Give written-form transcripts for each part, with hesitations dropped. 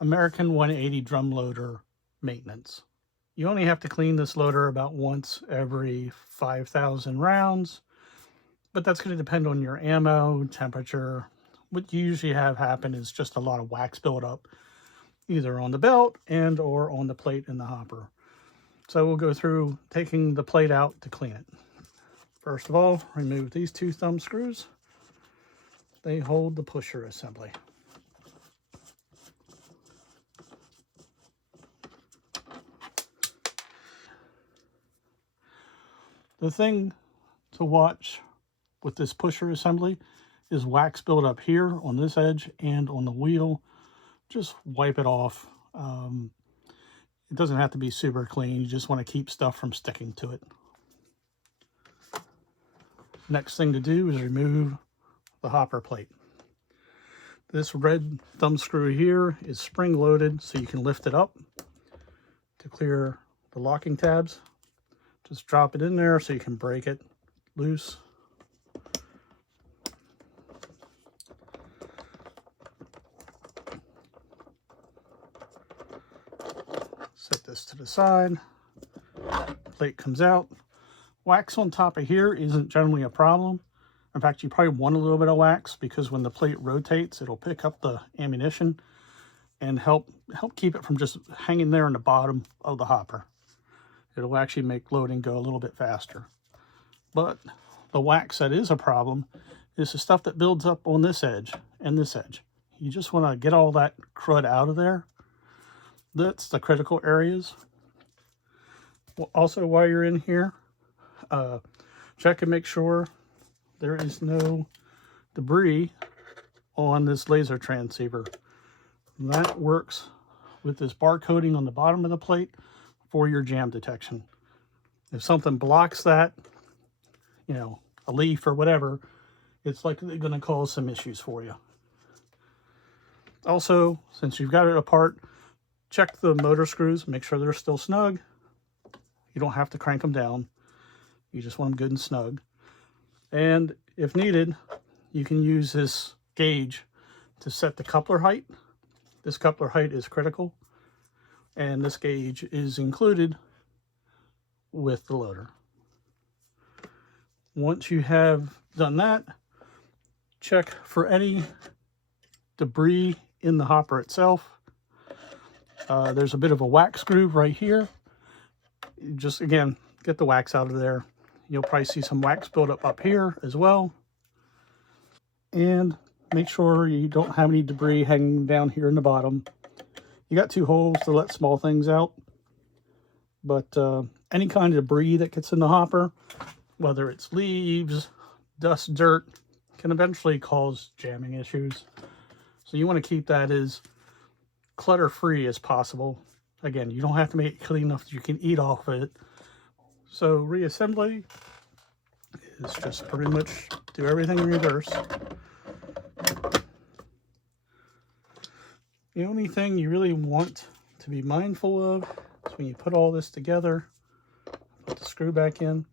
American 180 drum loader maintenance. You only have to clean this loader about once every 5,000 rounds, but that's going to depend on your ammo, temperature. What you usually have happen is just a lot of wax buildup, either on the belt and or on the plate in the hopper. So we'll go through taking the plate out to clean it. First of all, remove these two thumb screws. They hold the pusher assembly. The thing to watch with this pusher assembly is wax buildup here on this edge and on the wheel. Just wipe it off. It doesn't have to be super clean. You just want to keep stuff from sticking to it. Next thing to do is remove the hopper plate. This red thumb screw here is spring loaded, so you can lift it up to clear the locking tabs. Just drop it in there so you can break it loose. Set this to the side. Plate comes out. Wax on top of here isn't generally a problem. In fact, you probably want a little bit of wax because when the plate rotates, it'll pick up the ammunition and help keep it from just hanging there in the bottom of the hopper. It'll actually make loading go a little bit faster. But the wax that is a problem is the stuff that builds up on this edge and this edge. You just want to get all that crud out of there. That's the critical areas. Also, while you're in here, check and make sure there is no debris on this laser transceiver. That works with this bar coating on the bottom of the plate for your jam detection. If something blocks that, you know, a leaf or whatever, it's likely going to cause some issues for you. Also, since you've got it apart, check the motor screws, make sure they're still snug. You don't have to crank them down. You just want them good and snug. And if needed, you can use this gauge to set the coupler height. This coupler height is critical, and this gauge is included with the loader. Once you have done that, check for any debris in the hopper itself. There's a bit of a wax groove right here. Just, again, get the wax out of there. You'll probably see some wax buildup up here as well. And make sure you don't have any debris hanging down here in the bottom. You got two holes to let small things out. But any kind of debris that gets in the hopper, whether it's leaves, dust, dirt, can eventually cause jamming issues. So you want to keep that as clutter-free as possible. Again, you don't have to make it clean enough that you can eat off of it. So reassembly is just pretty much do everything in reverse. The only thing you really want to be mindful of is when you put all this together, put the screw back in,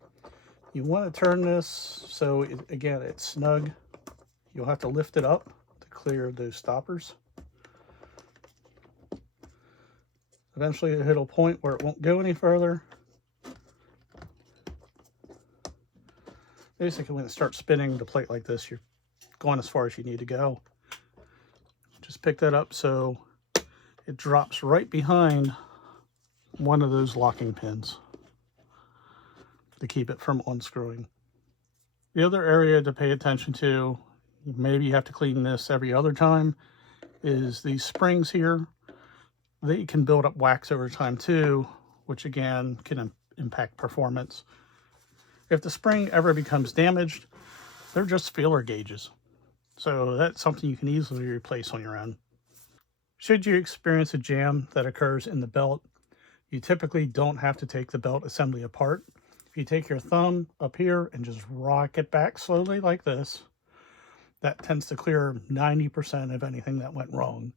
you want to turn this so, again, it's snug. You'll have to lift it up to clear those stoppers. Eventually it'll hit a point where it won't go any further. Basically, when it starts spinning the plate like this, you're going as far as you need to go. Just pick that up so it drops right behind one of those locking pins to keep it from unscrewing. The other area to pay attention to, maybe you have to clean this every other time, is these springs here. They can build up wax over time too, which again can impact performance. If the spring ever becomes damaged, they're just feeler gauges. So that's something you can easily replace on your own. Should you experience a jam that occurs in the belt, you typically don't have to take the belt assembly apart. If you take your thumb up here and just rock it back slowly like this, that tends to clear 90% of anything that went wrong.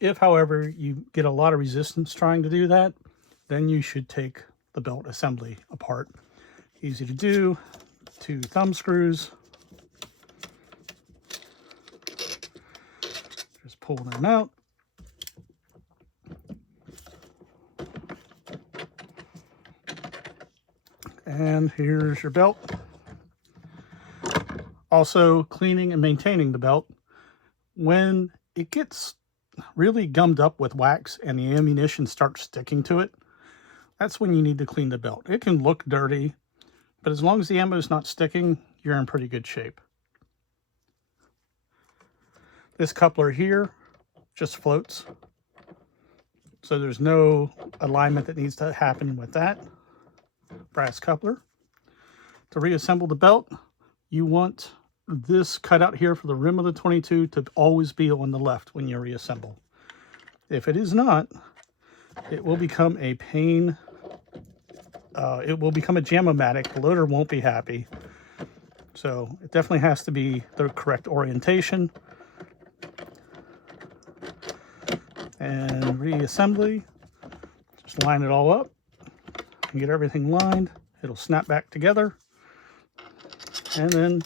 If, however, you get a lot of resistance trying to do that, then you should take the belt assembly apart. Easy to do, 2 thumb screws. Just pull them out. And here's your belt. Also, cleaning and maintaining the belt. When it gets really gummed up with wax and the ammunition starts sticking to it, that's when you need to clean the belt. It can look dirty, but as long as the ammo is not sticking, you're in pretty good shape. This coupler here just floats, so there's no alignment that needs to happen with that. Brass coupler. To reassemble the belt, you want this cutout here for the rim of the 22 to always be on the left when you reassemble. If it is not, it will become a pain. It will become a jam-o-matic. The loader won't be happy. So it definitely has to be the correct orientation. And reassembly, just line it all up and get everything lined. It'll snap back together. And then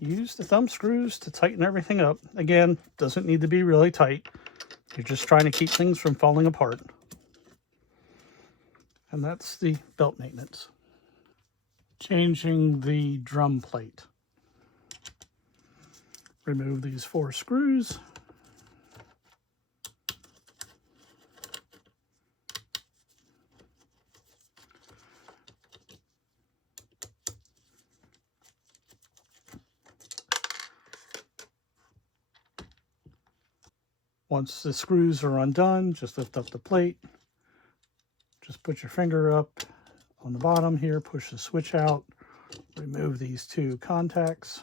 use the thumb screws to tighten everything up. Again, doesn't need to be really tight. You're just trying to keep things from falling apart. And that's the belt maintenance. Changing the drum plate. Remove these 4 screws. Once the screws are undone, just lift up the plate. Just put your finger up on the bottom here, push the switch out, remove these 2 contacts.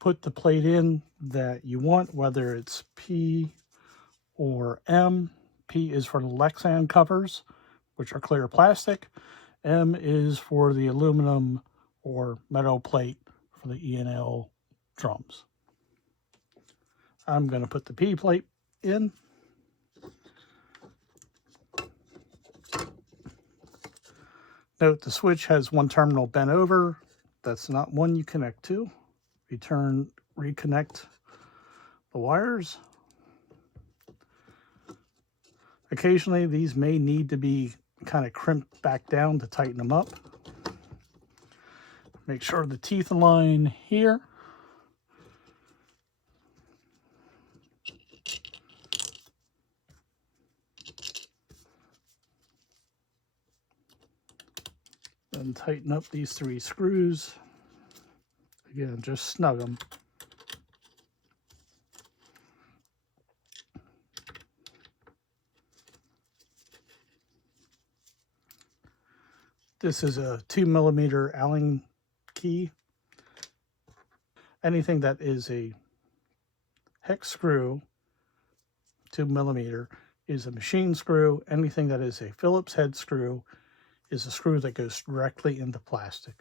Put the plate in that you want, whether it's P or M. P is for the Lexan covers, which are clear plastic. M is for the aluminum or metal plate for the E&L drums. I'm going to put the P plate in. Note the switch has 1 terminal bent over. That's not one you connect to. Reconnect the wires. Occasionally these may need to be kind of crimped back down to tighten them up. Make sure the teeth align here. Then tighten up these 3 screws. Again, just snug them. This is a 2mm Allen key. Anything that is a hex screw, 2mm, is a machine screw. Anything that is a Phillips head screw is a screw that goes directly into plastic.